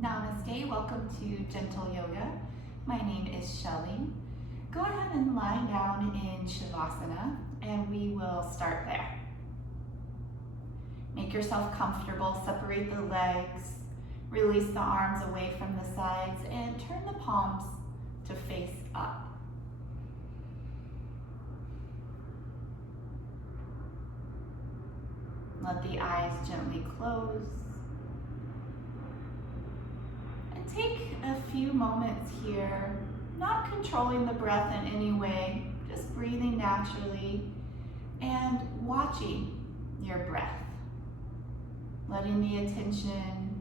Namaste, welcome to Gentle Yoga. My name is Shelley. Go ahead and lie down in Shavasana and we will start there. Make yourself comfortable, separate the legs, release the arms away from the sides and turn the palms to face up. Let the eyes gently close. Take a few moments here, not controlling the breath in any way, just breathing naturally and watching your breath. Letting the attention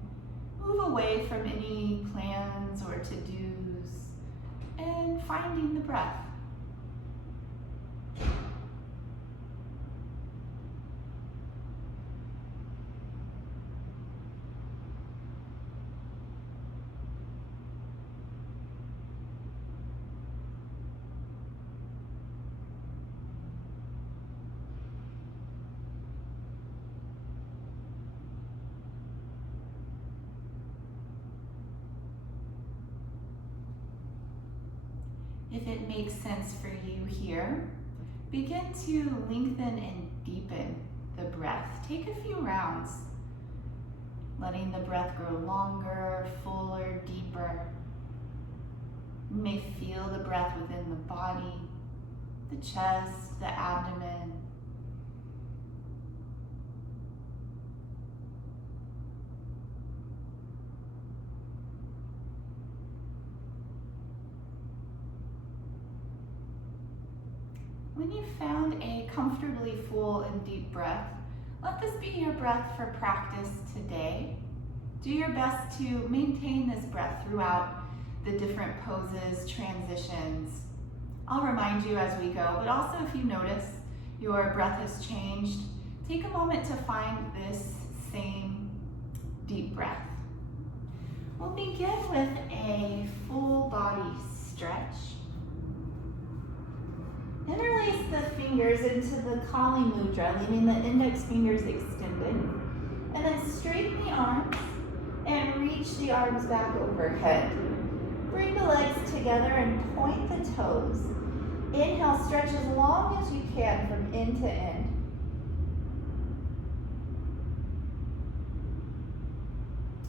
move away from any plans or to-dos and finding the breath. If it makes sense for you here, begin to lengthen and deepen the breath. Take a few rounds, letting the breath grow longer, fuller, deeper. You may feel the breath within the body, the chest, the abdomen. When you've found a comfortably full and deep breath, let this be your breath for practice today. Do your best to maintain this breath throughout the different poses, transitions. I'll remind you as we go, but also if you notice your breath has changed, take a moment to find this same deep breath. We'll begin with a full body stretch. Interlace the fingers into the Kali Mudra, leaving the index fingers extended. And then straighten the arms and reach the arms back overhead. Bring the legs together and point the toes. Inhale, stretch as long as you can from end to end.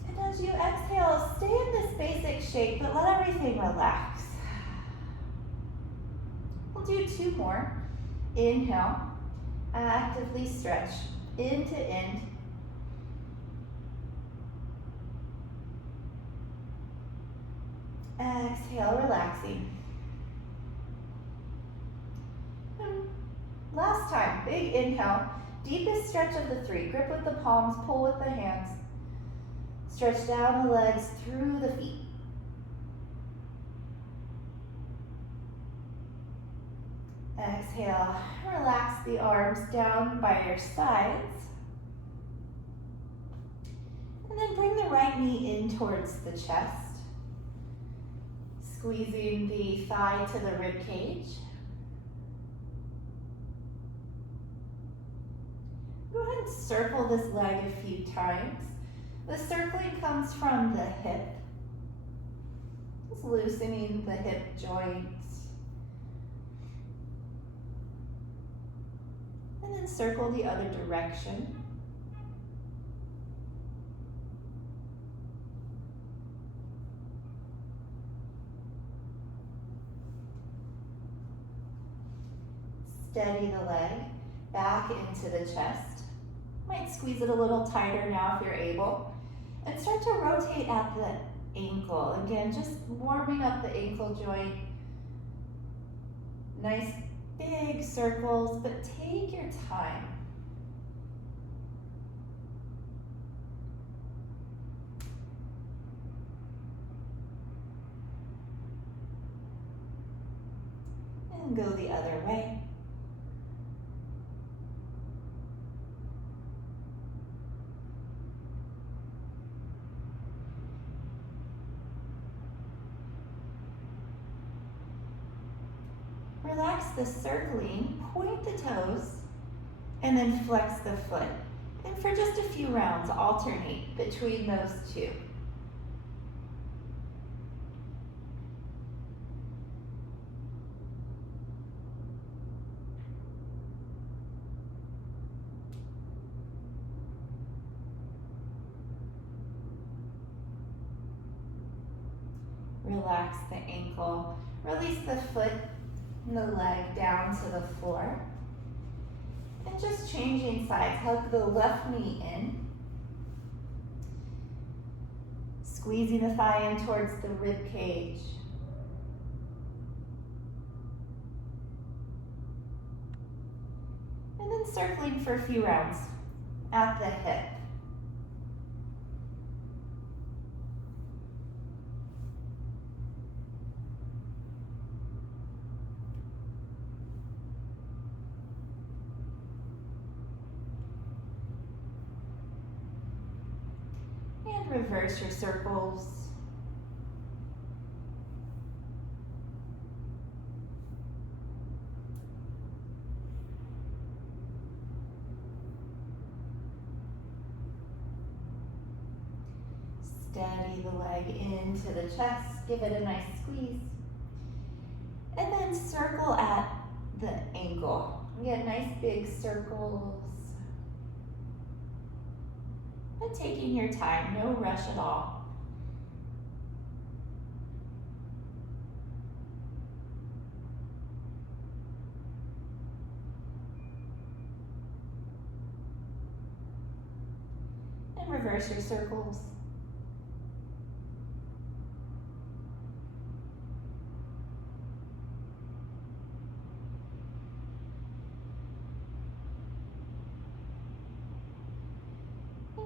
And as you exhale, stay in this basic shape, but let everything relax. We'll do two more. Inhale, actively stretch end to end. Exhale, relaxing. And last time, big inhale, deepest stretch of the three. Grip with the palms, pull with the hands. Stretch down the legs through the feet. Exhale, relax the arms down by your sides. And then bring the right knee in towards the chest. Squeezing the thigh to the rib cage. Go ahead and circle this leg a few times. The circling comes from the hip. Just loosening the hip joint. And then circle the other direction. Steady the leg back into the chest. Might squeeze it a little tighter now if you're able. And start to rotate at the ankle. Again, just warming up the ankle joint. Nice big circles, but take your time. And go the other way. Relax the circling, point the toes, and then flex the foot. And for just a few rounds, alternate between those two. Relax the ankle. Release the foot and the leg down to the floor. And just changing sides. Hug the left knee in. Squeezing the thigh in towards the rib cage. And then circling for a few rounds at the hip. And reverse your circles. Steady the leg into the chest, give it a nice squeeze. And then circle at the ankle. Get nice big circles. And taking your time, no rush at all. And reverse your circles.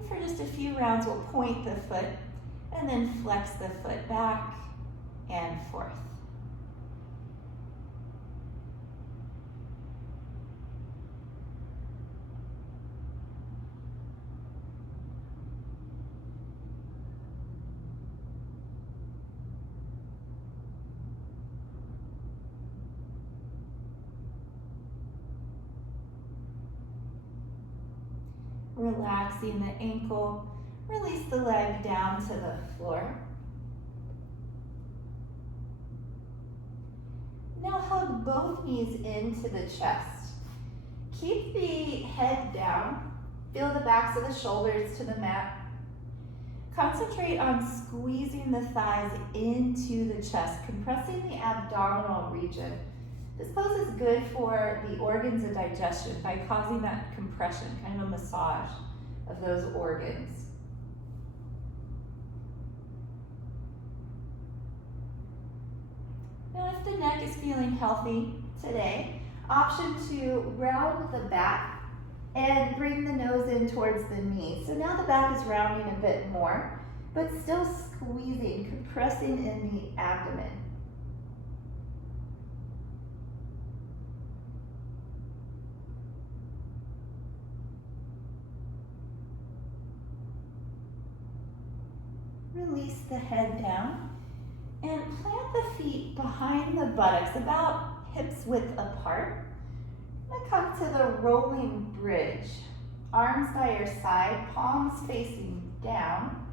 For just a few rounds, we'll point the foot and then flex the foot back and forth. Relaxing the ankle, release the leg down to the floor. Now hug both knees into the chest. Keep the head down, feel the backs of the shoulders to the mat. Concentrate on squeezing the thighs into the chest, compressing the abdominal region. This pose is good for the organs of digestion by causing that compression, kind of a massage of those organs. Now, if the neck is feeling healthy today, option to round the back and bring the nose in towards the knee. So now the back is rounding a bit more, but still squeezing, compressing in the abdomen. Release the head down and plant the feet behind the buttocks, about hips width apart. And come to the rolling bridge. Arms by your side, palms facing down.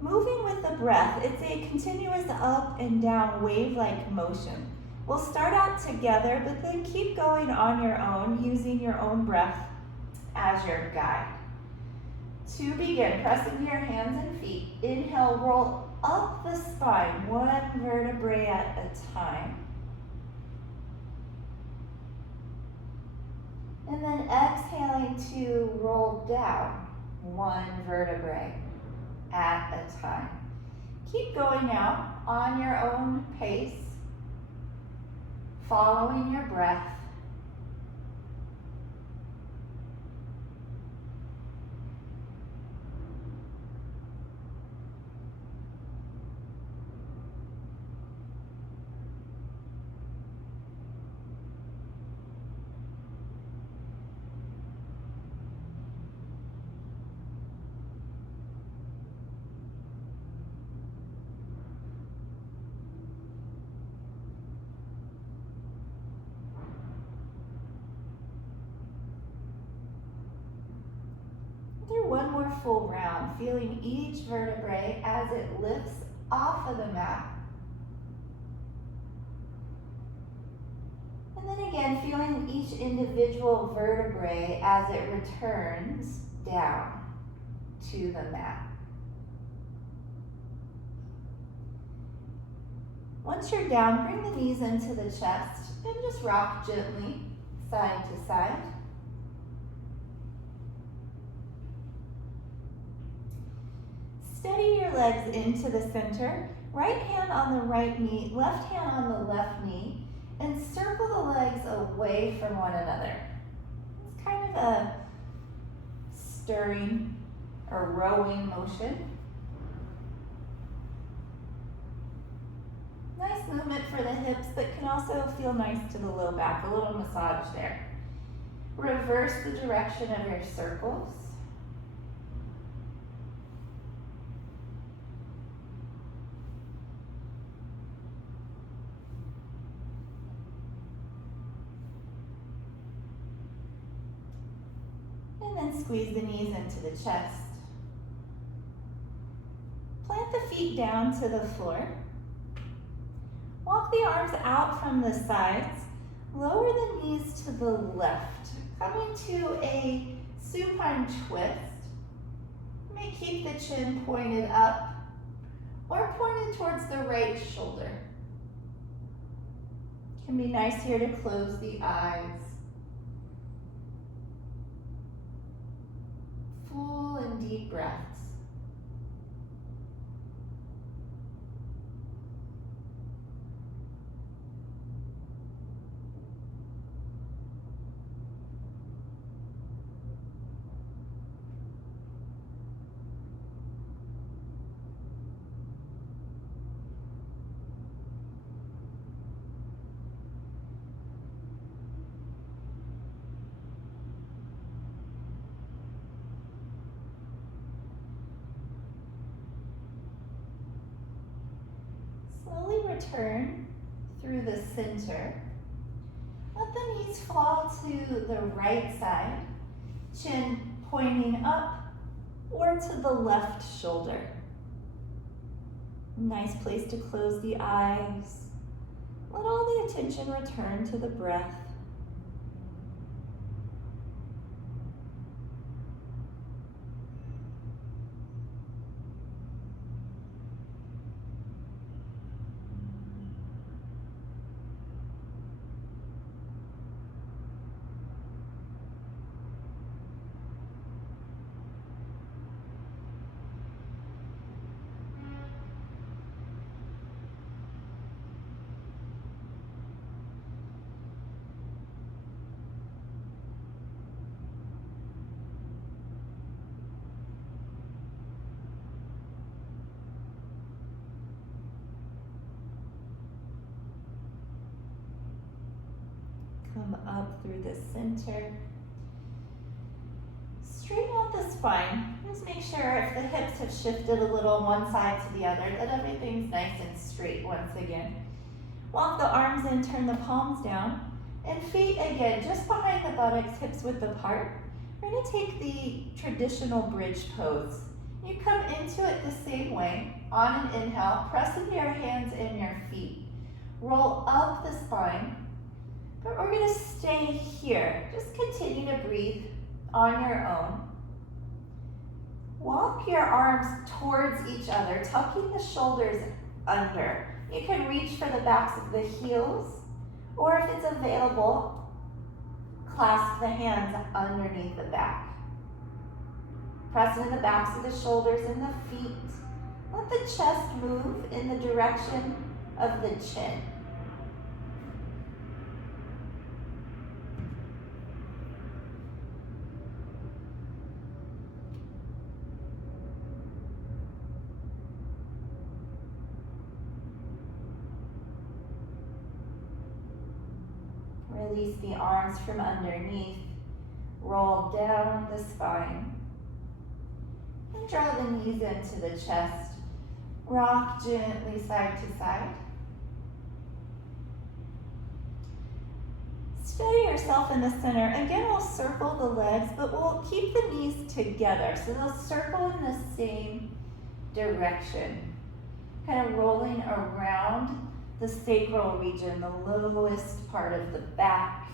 Moving with the breath, it's a continuous up and down wave-like motion. We'll start out together, but then keep going on your own, using your own breath as your guide. To begin, press into your hands and feet. Inhale, roll up the spine, one vertebrae at a time. And then exhaling to roll down, one vertebrae at a time. Keep going now on your own pace, following your breath. One more full round, feeling each vertebrae as it lifts off of the mat. And then again, feeling each individual vertebrae as it returns down to the mat. Once you're down, bring the knees into the chest and just rock gently side to side. Steady your legs into the center. Right hand on the right knee, left hand on the left knee, and circle the legs away from one another. It's kind of a stirring or rowing motion. Nice movement for the hips, but can also feel nice to the low back, a little massage there. Reverse the direction of your circles. And then squeeze the knees into the chest. Plant the feet down to the floor. Walk the arms out from the sides. Lower the knees to the left. Coming to a supine twist. You may keep the chin pointed up or pointed towards the right shoulder. Can be nice here to close the eyes. Full and deep breaths. Slowly return through the center. Let the knees fall to the right side, chin pointing up or to the left shoulder. Nice place to close the eyes. Let all the attention return to the breath. Come up through the center. Straighten out the spine. Just make sure if the hips have shifted a little one side to the other, that everything's nice and straight once again. Walk the arms in, turn the palms down, and feet again just behind the buttocks, hips width apart. We're going to take the traditional bridge pose. You come into it the same way. On an inhale, press into your hands and your feet. Roll up the spine. But we're going to stay here. Just continue to breathe on your own. Walk your arms towards each other, tucking the shoulders under. You can reach for the backs of the heels, or if it's available, clasp the hands underneath the back. Press into the backs of the shoulders and the feet. Let the chest move in the direction of the chin. Release the arms from underneath. Roll down the spine. And draw the knees into the chest. Rock gently side to side. Steady yourself in the center. Again, we'll circle the legs, but we'll keep the knees together. So they'll circle in the same direction. Kind of rolling around the sacral region, the lowest part of the back.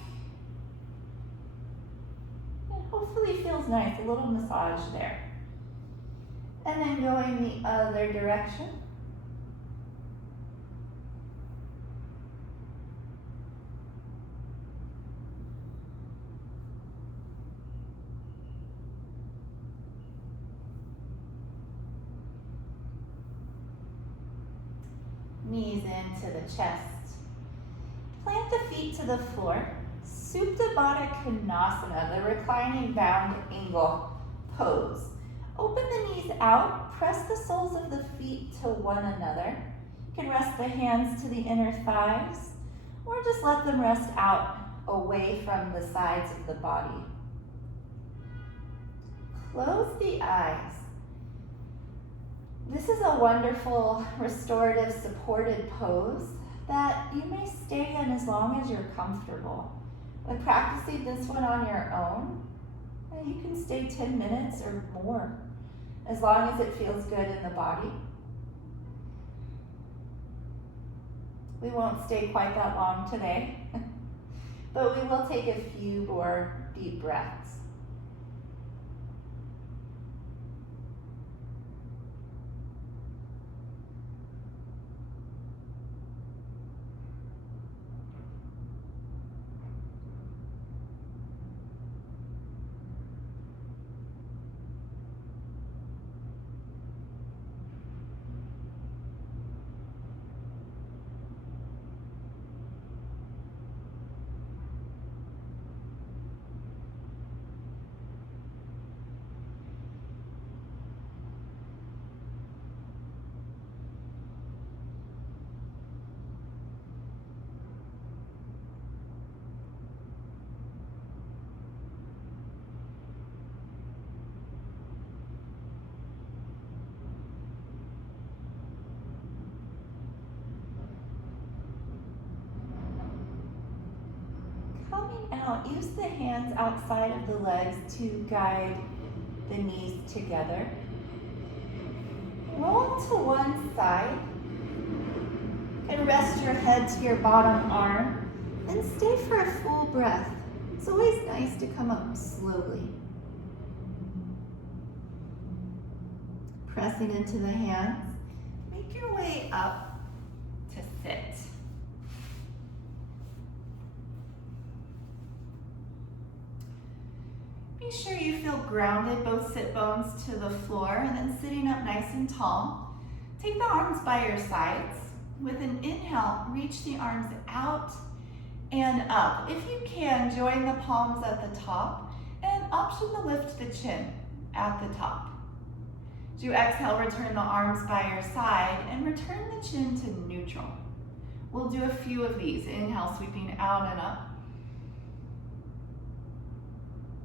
And hopefully feels nice, a little massage there. And then going the other direction. Knees into the chest. Plant the feet to the floor. Supta Badakhanasana, the reclining bound angle pose. Open the knees out. Press the soles of the feet to one another. You can rest the hands to the inner thighs, or just let them rest out away from the sides of the body. Close the eyes. This is a wonderful restorative supported pose that you may stay in as long as you're comfortable. When practicing this one on your own, you can stay 10 minutes or more, as long as it feels good in the body. We won't stay quite that long today, but we will take a few more deep breaths. Coming out, use the hands outside of the legs to guide the knees together. Roll to one side and rest your head to your bottom arm and stay for a full breath. It's always nice to come up slowly. Pressing into the hands, make your way up to sit. Be sure you feel grounded, both sit bones to the floor, and then sitting up nice and tall. Take the arms by your sides. With an inhale, reach the arms out and up. If you can, join the palms at the top and option to lift the chin at the top. As you exhale, return the arms by your side and return the chin to neutral. We'll do a few of these. Inhale, sweeping out and up.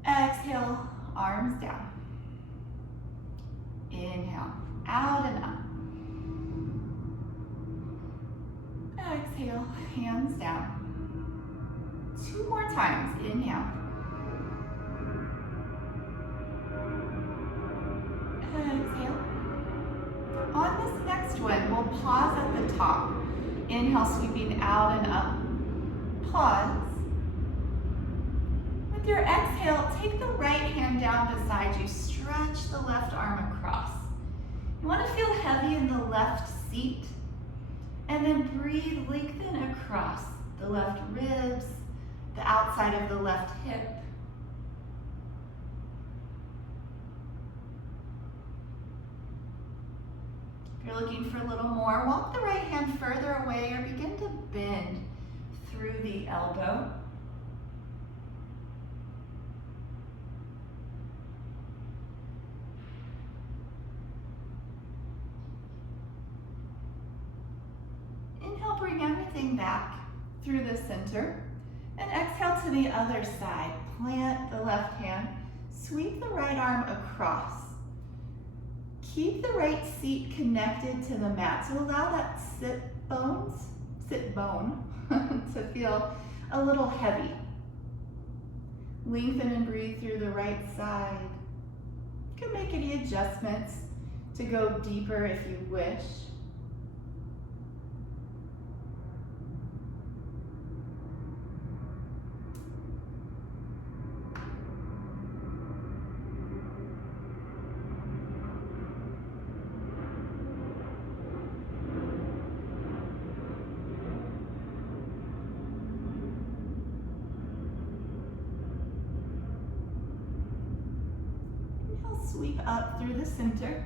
Exhale, arms down. Inhale, out and up. Exhale, hands down. 2 more times. Inhale. Exhale. On this next one, we'll pause at the top. Inhale, sweeping out and up. Pause. With your exhale, take the right hand down beside you. Stretch the left arm across. You want to feel heavy in the left seat. And then breathe, lengthen across the left ribs, the outside of the left hip. If you're looking for a little more, walk the right hand further away or begin to bend through the elbow. Inhale, bring everything back through the center. And exhale to the other side. Plant the left hand. Sweep the right arm across. Keep the right seat connected to the mat. So allow that sit bone to feel a little heavy. Lengthen and breathe through the right side. You can make any adjustments to go deeper if you wish. Sweep up through the center.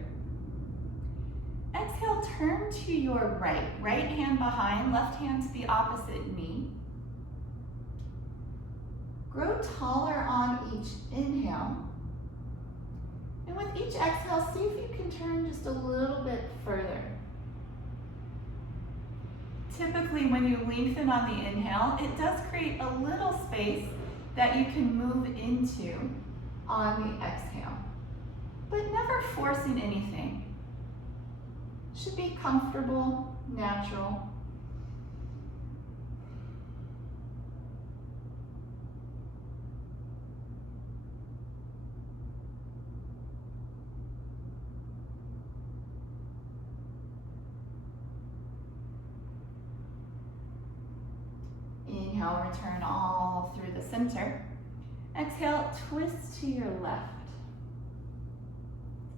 Exhale Exhale, turn to your right. Right hand behind, left hand to the opposite knee. Grow taller on each inhale. And with each exhale, see if you can turn just a little bit further. Typically, when you lengthen on the inhale, it does create a little space that you can move into on the exhale, but never forcing anything. Should be comfortable, natural. Inhale, return all through the center. Exhale, twist to your left.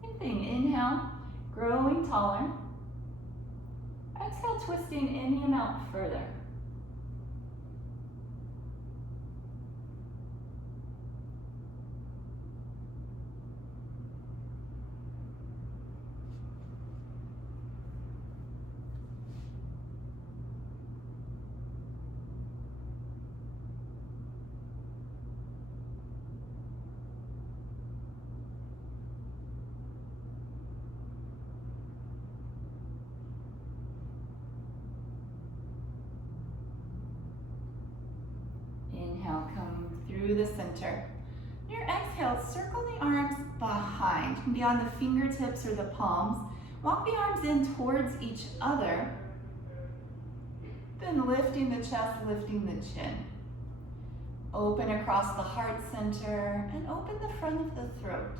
Same thing, inhale, growing taller. Exhale, twisting any amount further. Inhale, come through the center. Your exhale, circle the arms behind. It can be on the fingertips or the palms. Walk the arms in towards each other. Then lifting the chest, lifting the chin. Open across the heart center and open the front of the throat.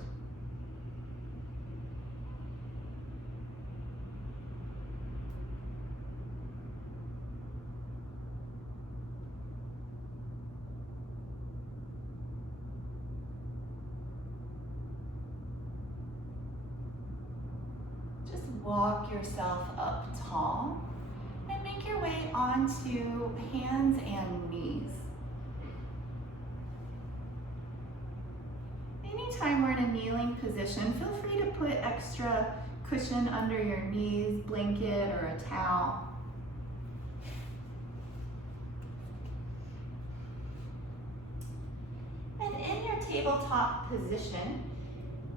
Walk yourself up tall and make your way onto hands and knees. Anytime we're in a kneeling position, feel free to put extra cushion under your knees, blanket or a towel. And in your tabletop position,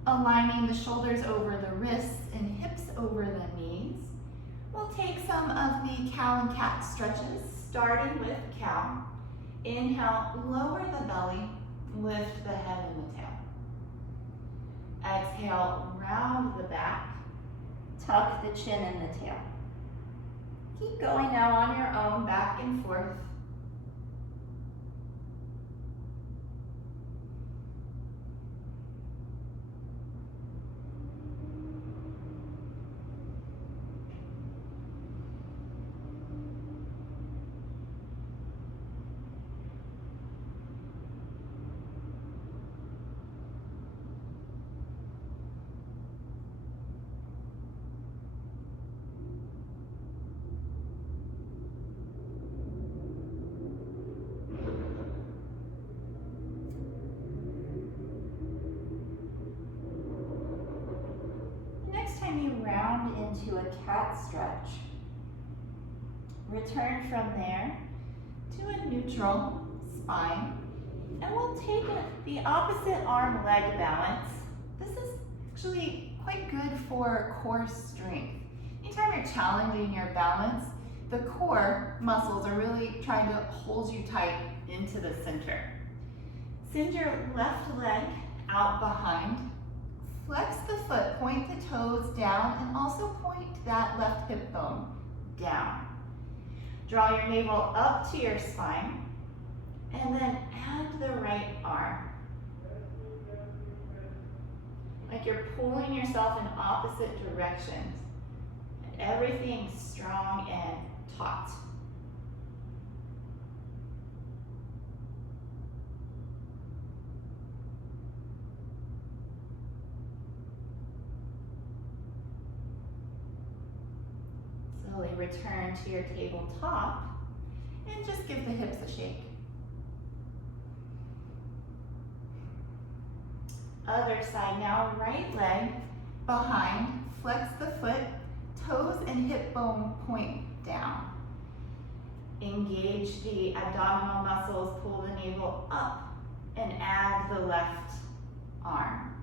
aligning the shoulders over the wrists and hips over the knees, we'll take some of the cow and cat stretches, starting with cow. Inhale, lower the belly, lift the head and the tail. Exhale, round the back, tuck the chin and the tail. Keep going now on your own, back and forth. Round into a cat stretch. Return from there to a neutral spine, and we'll take the opposite arm leg balance. This is actually quite good for core strength. Anytime you're challenging your balance, the core muscles are really trying to hold you tight into the center. Send your left leg out behind. Flex the foot, point the toes down, and also point that left hip bone down. Draw your navel up to your spine, and then add the right arm. Like you're pulling yourself in opposite directions. And everything strong and taut. Slowly return to your tabletop and just give the hips a shake. Other side now, right leg behind, flex the foot, toes and bone point down. Engage the abdominal muscles, pull the navel up, and add the left arm.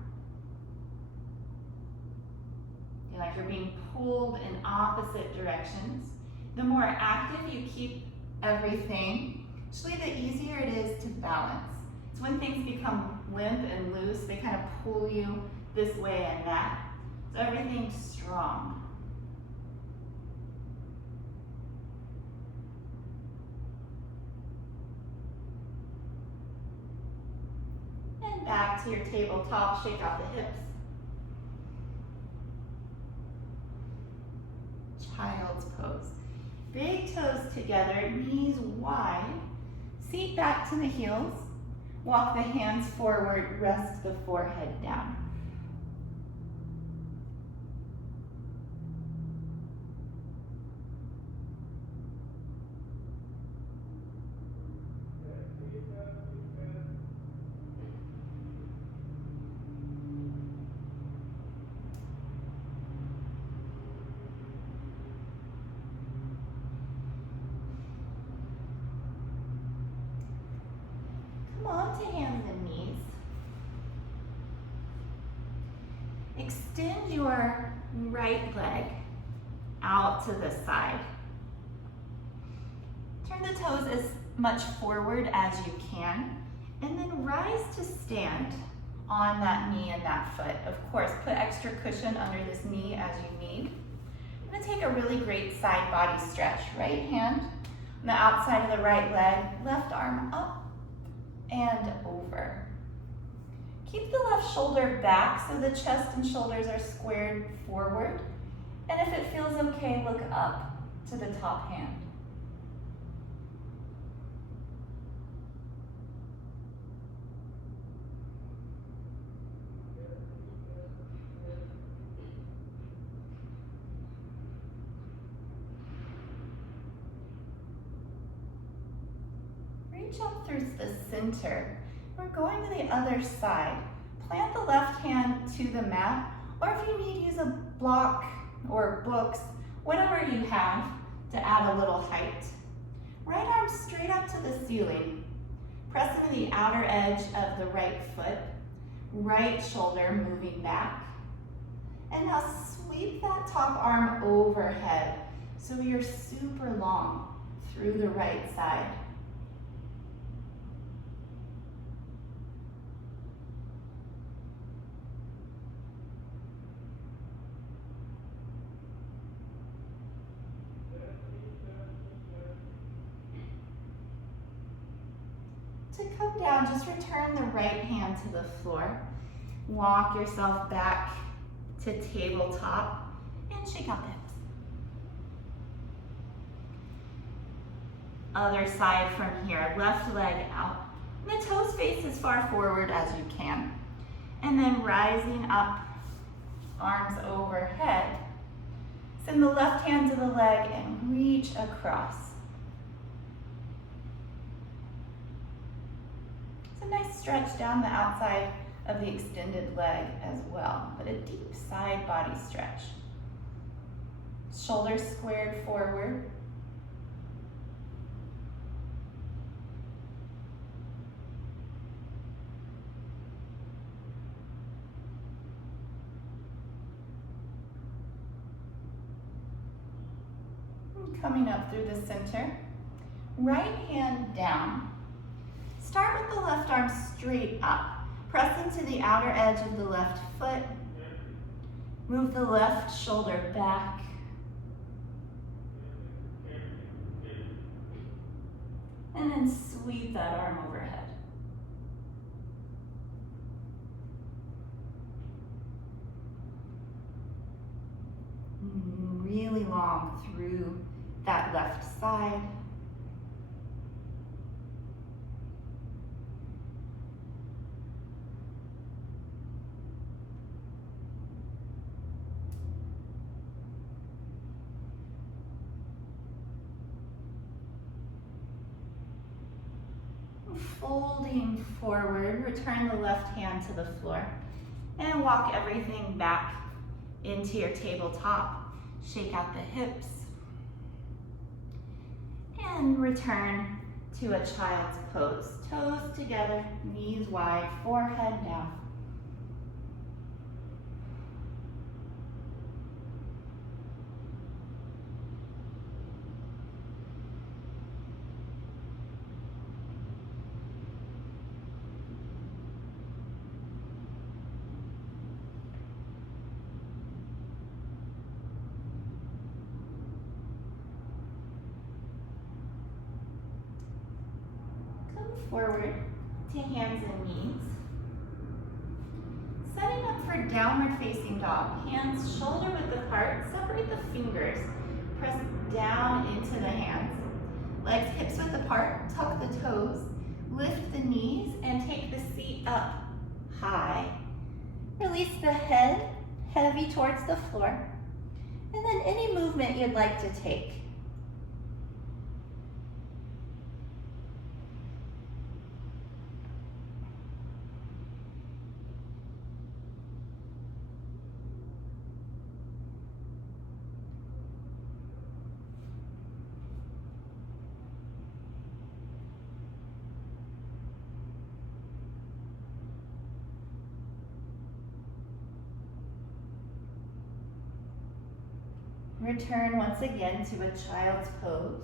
Feel like you're being pulled in opposite directions. The more active you keep everything, actually the easier it is to balance. It's when things become limp and loose, they kind of pull you this way and that. So everything's strong. And back to your tabletop, shake out the hips. Child's pose. Big toes together, knees wide. Seat back to the heels. Walk the hands forward, rest the forehead down. Onto hands and knees. Extend your right leg out to the side. Turn the toes as much forward as you can, and then rise to stand on that knee and that foot. Of course, put extra cushion under this knee as you need. I'm going to take a really great side body stretch. Right hand on the outside of the right leg, left arm up and over. Keep the left shoulder back so the chest and shoulders are squared forward. And if it feels okay, look up to the top hand. Reach up through the center. We're going to the other side. Plant the left hand to the mat, or if you need, use a block or books, whatever you have to add a little height. Right arm straight up to the ceiling. Press into the outer edge of the right foot. Right shoulder moving back. And now sweep that top arm overhead so you're super long through the right side. To come down, just return the right hand to the floor. Walk yourself back to tabletop and shake out the hips. Other side from here, left leg out. And the toes face as far forward as you can. And then rising up, arms overhead. Send the left hand to the leg and reach across. A nice stretch down the outside of the extended leg as well, but a deep side body stretch. Shoulders squared forward. And coming up through the center, right hand down. Start with the left arm straight up. Press into the outer edge of the left foot. Move the left shoulder back. And then sweep that arm overhead. Really long through that left side. Folding forward, return the left hand to the floor and walk everything back into your tabletop. Shake out the hips. And return to a child's pose. Toes together, knees wide, forehead down. Forward to hands and knees. Setting up for downward facing dog. Hands shoulder width apart, separate the fingers. Press down into the hands. Legs hips width apart, tuck the toes. Lift the knees and take the seat up high. Release the head, heavy towards the floor. And then any movement you'd like to take. Return once again to a child's pose.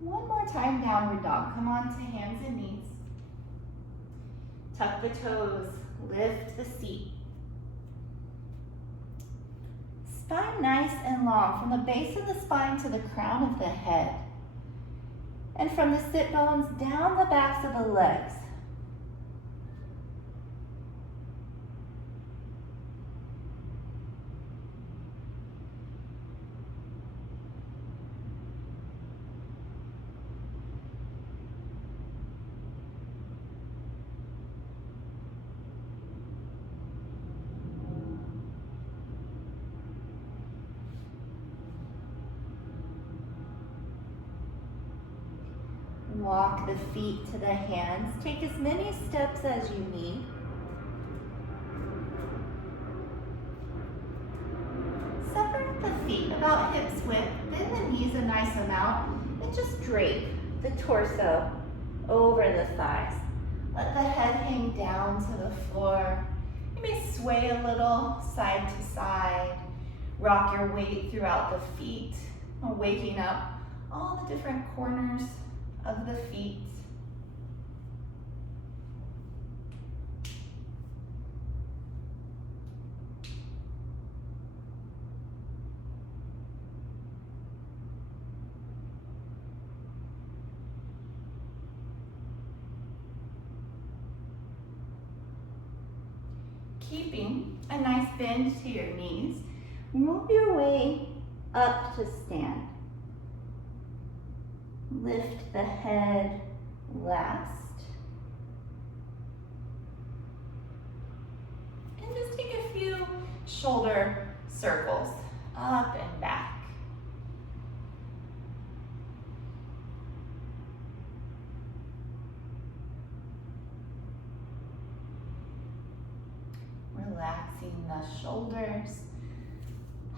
One more time, downward dog. Come on to hands and knees. Tuck the toes, lift the seat. Spine nice and long, from the base of the spine to the crown of the head. And from the sit bones down the backs of the legs. Walk the feet to the hands. Take as many steps as you need. Separate the feet about hips width. Bend the knees a nice amount. And just drape the torso over the thighs. Let the head hang down to the floor. You may sway a little side to side. Rock your weight throughout the feet, waking up all the different corners of the feet. Keeping a nice bend to your knees, move your way up to stand. Lift the head last. And just take a few shoulder circles, up and back. Relaxing the shoulders.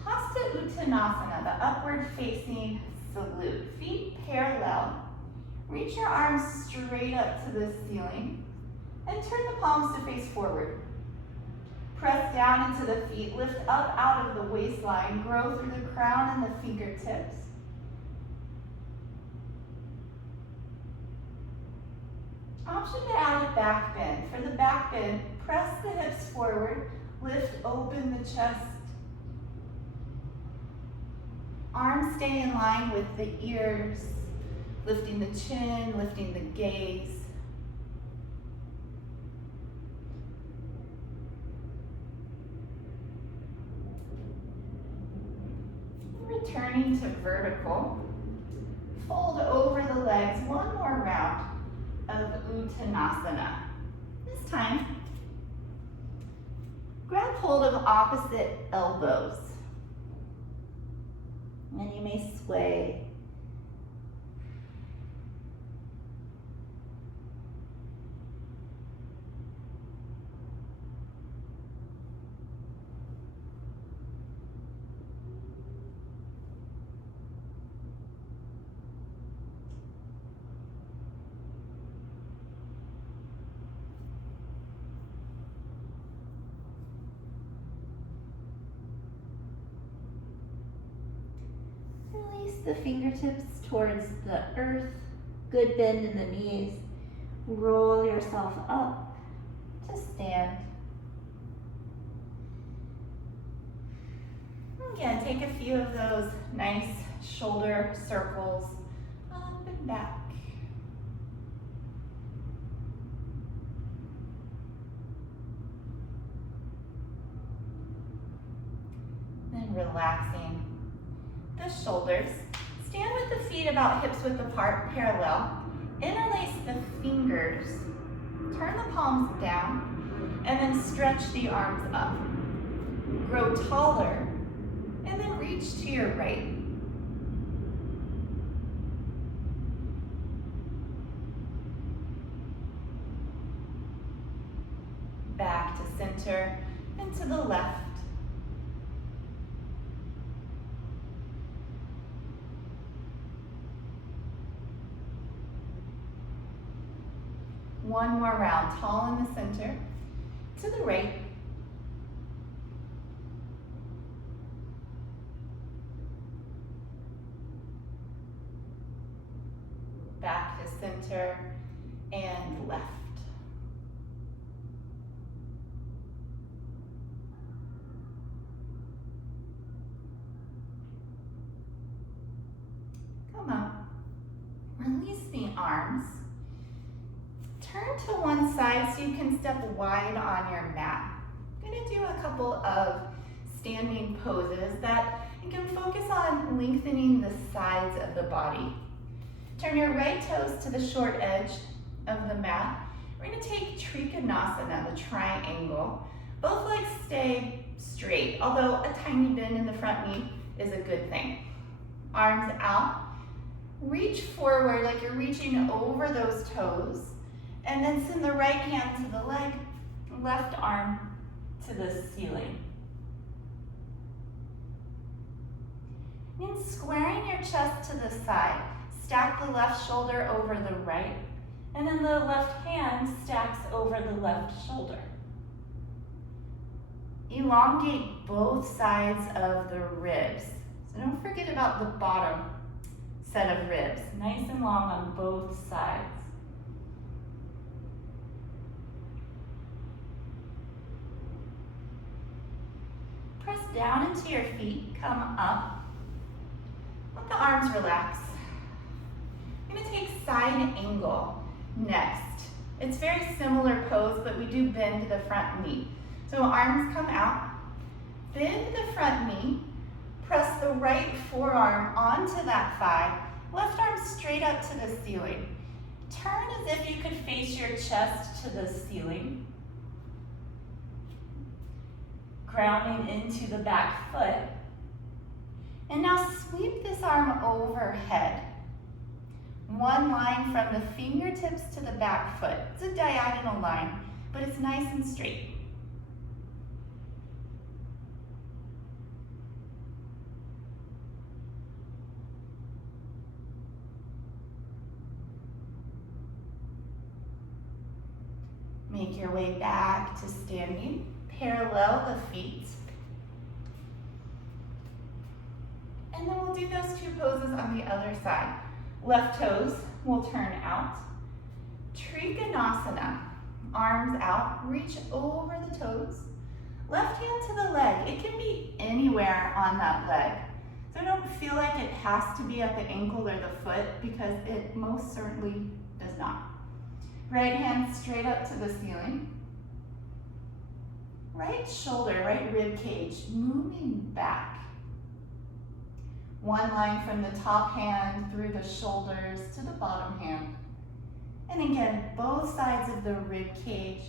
Hasta Uttanasana, the upward facing salute. Feet parallel. Reach your arms straight up to the ceiling and turn the palms to face forward. Press down into the feet, lift up out of the waistline, grow through the crown and the fingertips. Option to add a back bend. For the back bend, press the hips forward, lift open the chest. Arms stay in line with the ears, lifting the chin, lifting the gaze. Returning to vertical, fold over the legs, one more round of Uttanasana. This time, grab hold of opposite elbows. And you may sway. Release the fingertips towards the earth. Good bend in the knees. Roll yourself up to stand. Again, take a few of those nice shoulder circles up and back. Then relaxing the shoulders. Stand with the feet about hips width apart, parallel. Interlace the fingers. Turn the palms down, and then stretch the arms up. Grow taller, and then reach to your right. Back to center, and to the left. One more round, tall in the center, to the right. Back to center and left. Come up. Release the arms. Turn to one side so you can step wide on your mat. I'm going to do a couple of standing poses that you can focus on lengthening the sides of the body. Turn your right toes to the short edge of the mat. We're going to take Reclining, the triangle. Both legs stay straight, although a tiny bend in the front knee is a good thing. Arms out. Reach forward like you're reaching over those toes. And then send the right hand to the leg, left arm to the ceiling. And squaring your chest to the side, stack the left shoulder over the right, and then the left hand stacks over the left shoulder. Elongate both sides of the ribs. So don't forget about the bottom set of ribs, nice and long on both sides. Press down into your feet, come up. Let the arms relax. I'm going to take side angle next. It's a very similar pose, but we do bend the front knee. So arms come out, bend the front knee, press the right forearm onto that thigh, left arm straight up to the ceiling. Turn as if you could face your chest to the ceiling. Grounding into the back foot. And now sweep this arm overhead. One line from the fingertips to the back foot. It's a diagonal line, but it's nice and straight. Make your way back to standing. Parallel the feet. And then we'll do those two poses on the other side. Left toes will turn out. Trikonasana. Arms out, reach over the toes. Left hand to the leg. It can be anywhere on that leg. So don't feel like it has to be at the ankle or the foot, because it most certainly does not. Right hand straight up to the ceiling. Right shoulder, right rib cage, moving back. One line from the top hand through the shoulders to the bottom hand. And again, both sides of the rib cage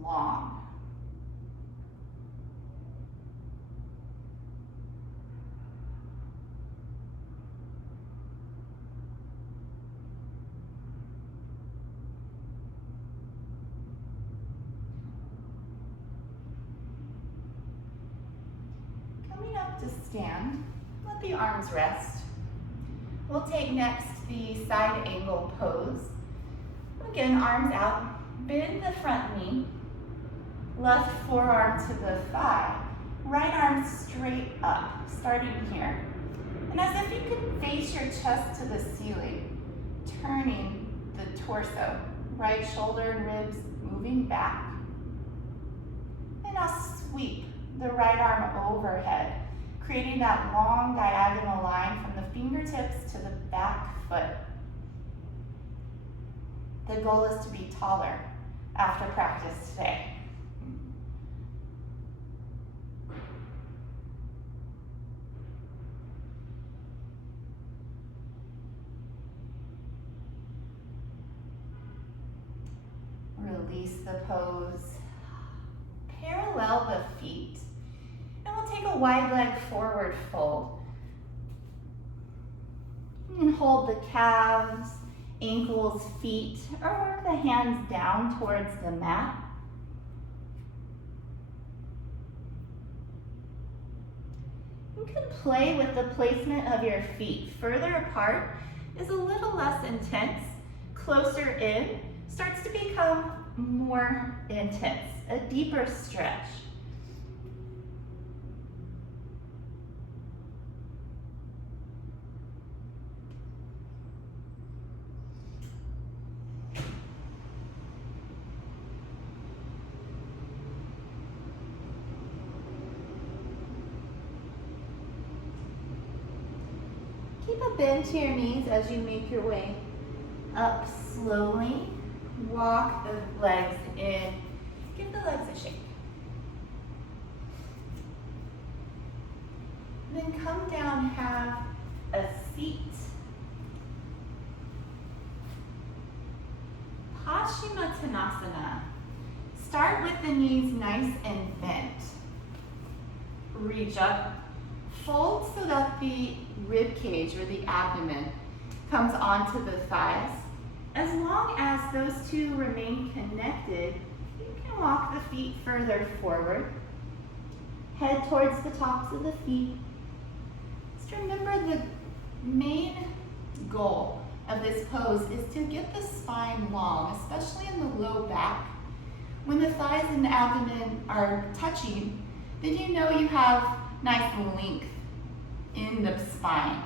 long. up to stand. Let the arms rest. We'll take next the side angle pose. Again, arms out, bend the front knee, left forearm to the thigh, right arm straight up, starting here. And as if you could face your chest to the ceiling, turning the torso, right shoulder and ribs moving back. And now sweep the right arm overhead, creating that long diagonal line from the fingertips to the back foot. The goal is to be taller after practice today. Release the pose. Parallel the feet. And we'll take a wide leg forward fold. And hold the calves, ankles, feet, or work the hands down towards the mat. You can play with the placement of your feet. Further apart is a little less intense. Closer in starts to become more intense, a deeper stretch. Keep a bend to your knees as you make your way up slowly. Walk the legs in. Give the legs a shake. Then come down, have a seat. Padakhanasana. Start with the knees nice and bent. Reach up. Fold so that the rib cage or the abdomen comes onto the thighs. As long as those two remain connected, you can walk the feet further forward. Head towards the tops of the feet. Just remember the main goal of this pose is to get the spine long, especially in the low back. When the thighs and the abdomen are touching, then you know you have nice length in the spine.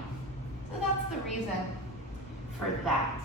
So that's the reason for that.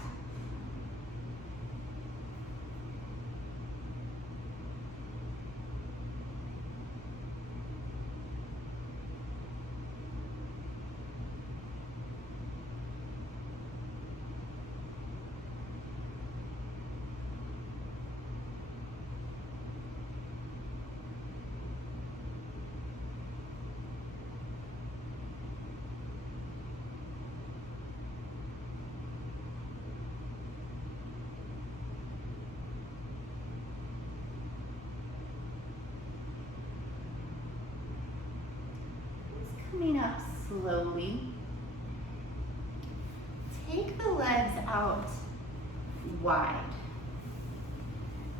Coming up slowly. Take the legs out wide.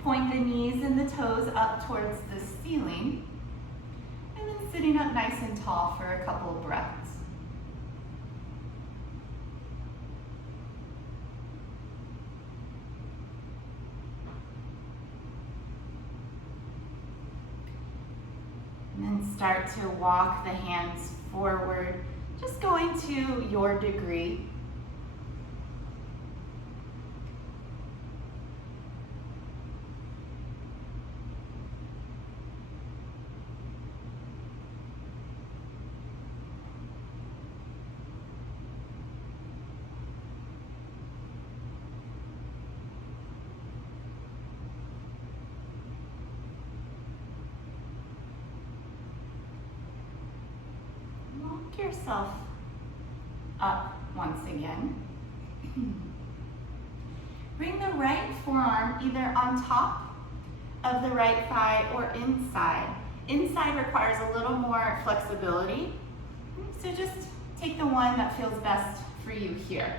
Point the knees and the toes up towards the ceiling. And then sitting up nice and tall for a couple of breaths. And then start to walk the hands forward, just going to your degree. Yourself up once again. Bring the right forearm either on top of the right thigh or inside. Inside requires a little more flexibility, so just take the one that feels best for you here.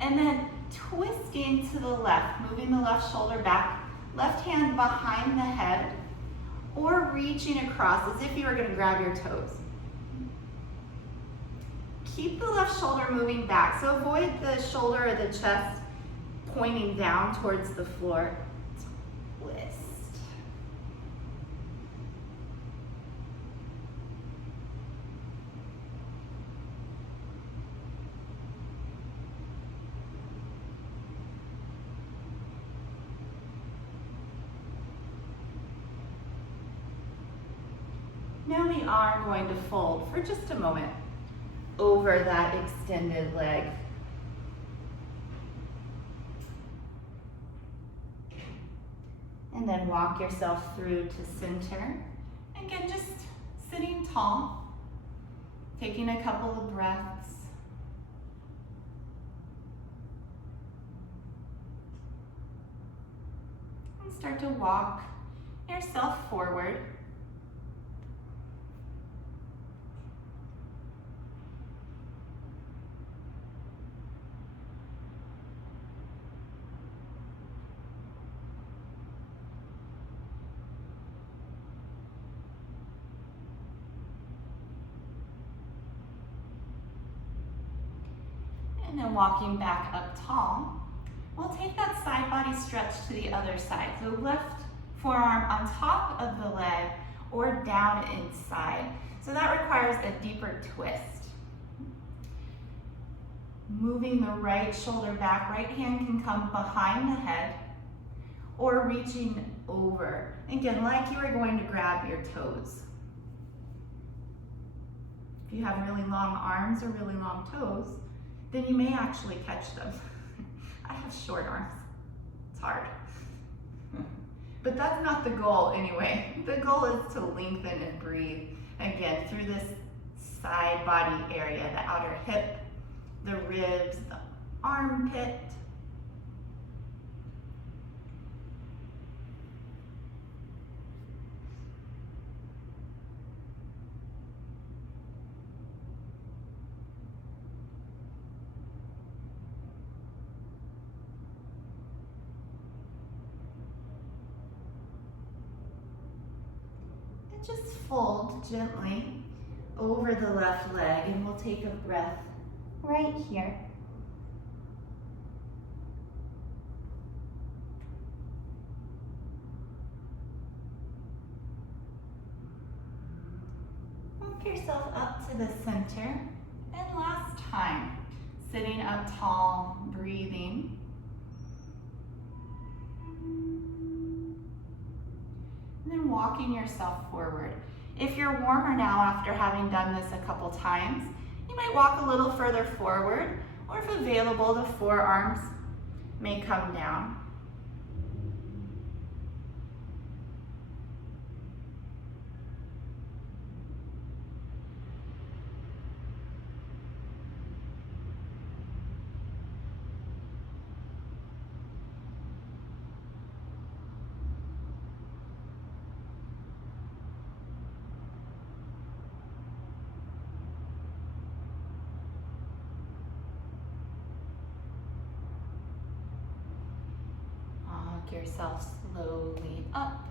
And then twisting to the left, moving the left shoulder back, left hand behind the head, or reaching across as if you were going to grab your toes. Keep the left shoulder moving back. So avoid the shoulder or the chest pointing down towards the floor. Twist. Now we are going to fold for just a moment over that extended leg. And then walk yourself through to center. Again, just sitting tall, taking a couple of breaths. And start to walk yourself forward. And then walking back up tall, we'll take that side body stretch to the other side. So left forearm on top of the leg or down inside. So that requires a deeper twist. Moving the right shoulder back, right hand can come behind the head or reaching over. Again, like you are going to grab your toes. If you have really long arms or really long toes, then you may actually catch them. I have short arms. It's hard. But that's not the goal anyway. The goal is to lengthen and breathe, again, through this side body area, the outer hip, the ribs, the armpit. Just fold gently over the left leg and we'll take a breath right here. Walk yourself up to the center. And last time, sitting up tall, breathing. And then walking yourself forward. If you're warmer now after having done this a couple times, you might walk a little further forward, or if available, the forearms may come down. Yourself slowly up.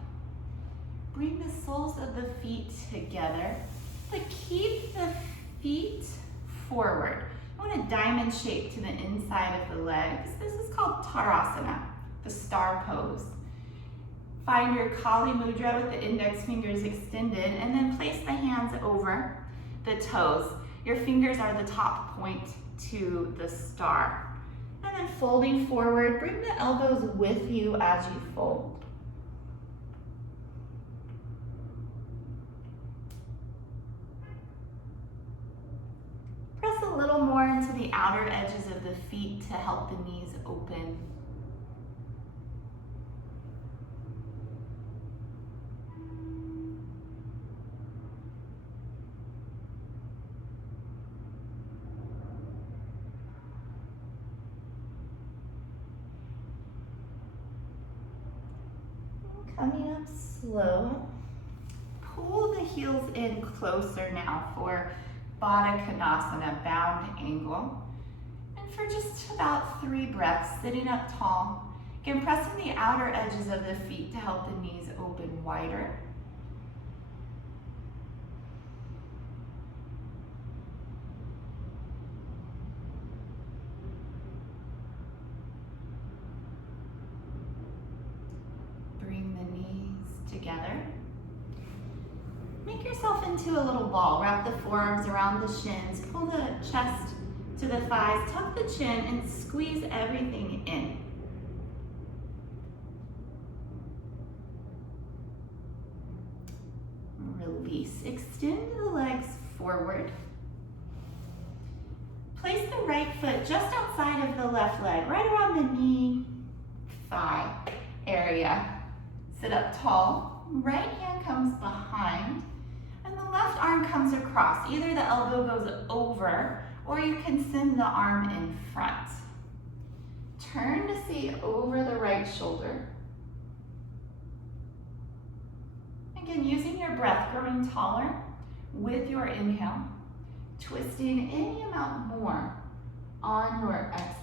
Bring the soles of the feet together, but keep the feet forward. I want a diamond shape to the inside of the legs. This is called Tarasana, the star pose. Find your Kali Mudra with the index fingers extended, and then place the hands over the toes. Your fingers are the top point to the star. And then folding forward, bring the elbows with you as you fold. Press a little more into the outer edges of the feet to help the knees open. Coming up slow, pull the heels in closer now for Badakhanasana, bound angle. And for just about 3 breaths, sitting up tall, again pressing the outer edges of the feet to help the knees open wider. yourself into a little ball. Wrap the forearms around the shins. Pull the chest to the thighs. Tuck the chin and squeeze everything in. Release. Extend the legs forward. Place the right foot just outside of the left leg, right around the knee, thigh area. Sit up tall. Right hand comes behind, and the left arm comes across. Either the elbow goes over, or you can send the arm in front. Turn to see over the right shoulder. Again, using your breath, growing taller with your inhale, twisting any amount more on your exhale.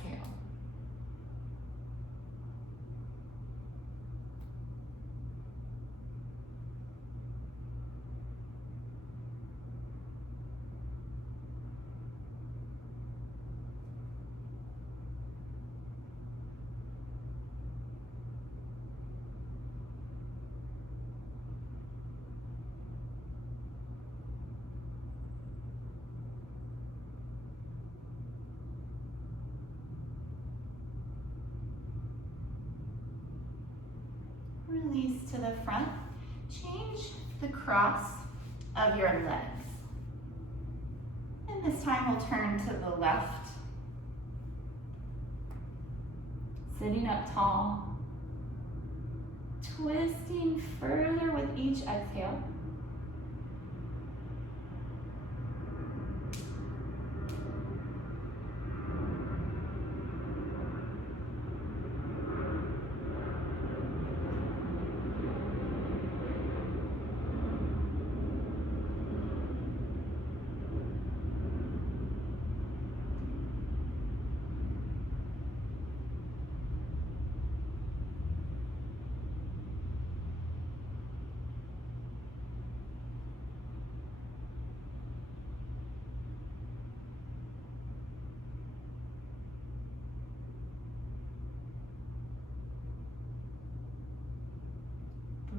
Release to the front. Change the cross of your legs. And this time we'll turn to the left. Sitting up tall. Twisting further with each exhale.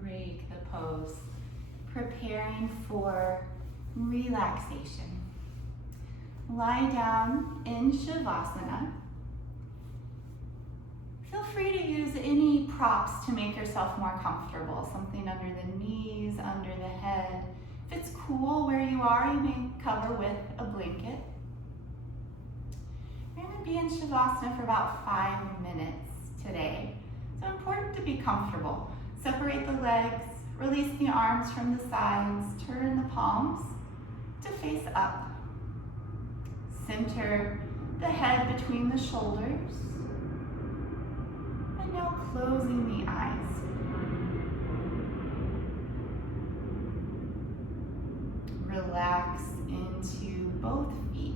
Break the pose, preparing for relaxation. Lie down in Shavasana. Feel free to use any props to make yourself more comfortable. Something under the knees, under the head. If it's cool where you are, you may cover with a blanket. You're going to be in Shavasana for about 5 minutes today. So important to be comfortable. Separate the legs, release the arms from the sides, turn the palms to face up. Center the head between the shoulders. And now closing the eyes. Relax into both feet.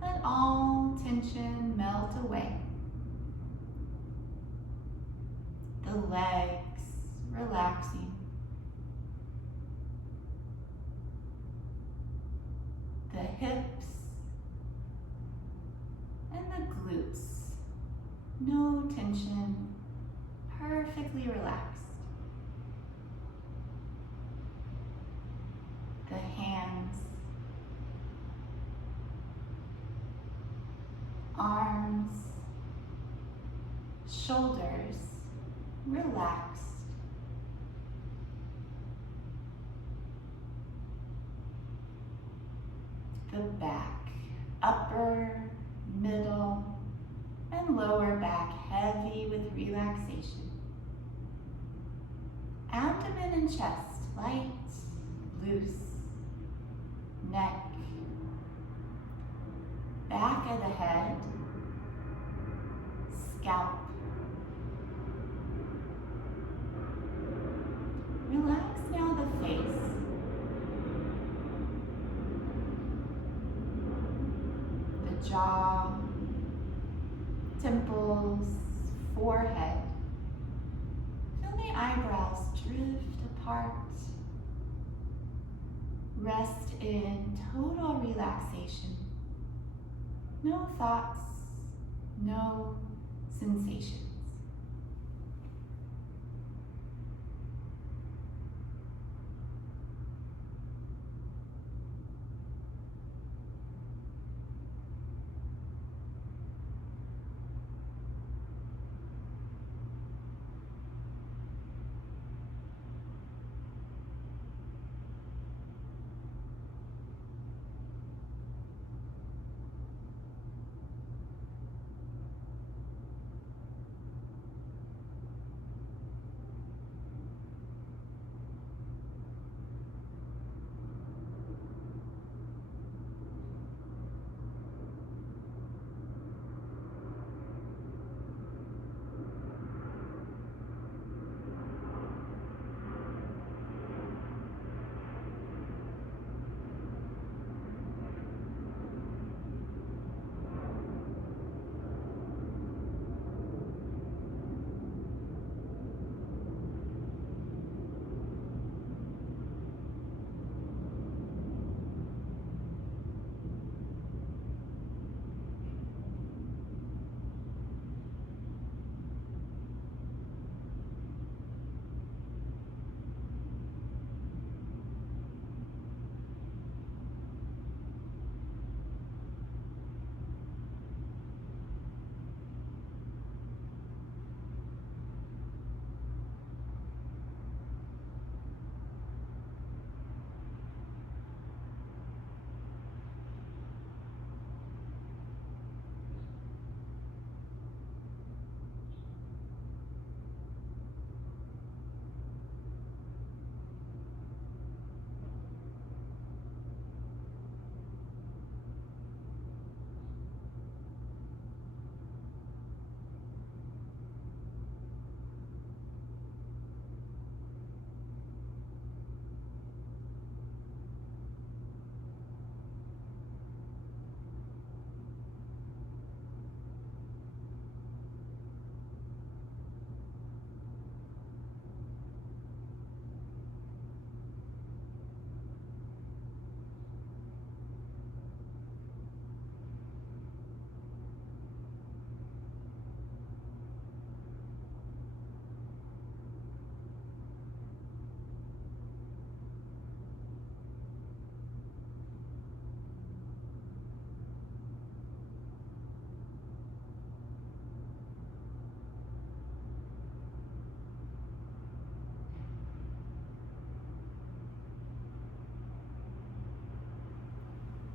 Let all tension melt away. The legs relaxing. The hips and the glutes. No tension, perfectly relaxed. The hands, arms, shoulders, relaxed. The back, upper, middle, and lower back heavy with relaxation. Abdomen and chest light, loose. Neck, back of the head, scalp. Relax now the face. The jaw, temples, forehead. Feel the eyebrows drift apart. Rest in total relaxation. No thoughts, no sensations.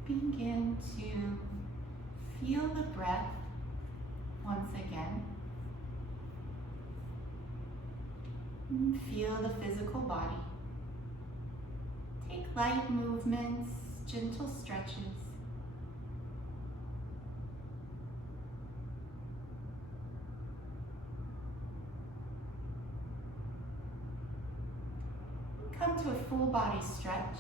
Begin to feel the breath once again. And feel the physical body. Take light movements, gentle stretches. Come to a full body stretch.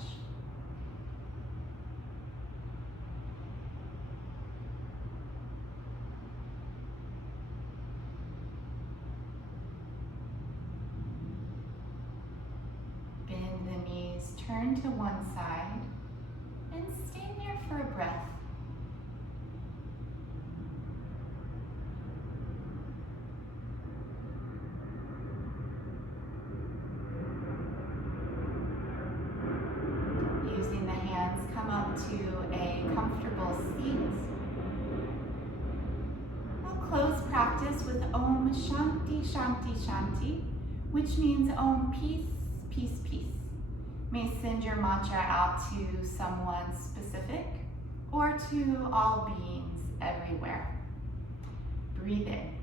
Bend the knees, turn to one side, and stay there for a breath. Using the hands, come up to a comfortable seat. We'll close practice with Om Shanti Shanti Shanti, which means Om peace, peace, peace. May send your mantra out to someone specific or to all beings everywhere. Breathe in.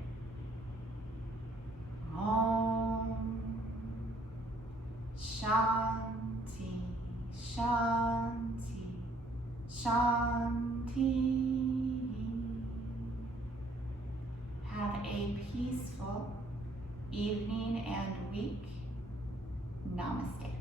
Om Shanti Shanti Shanti. Have a peaceful evening and week. Namaste.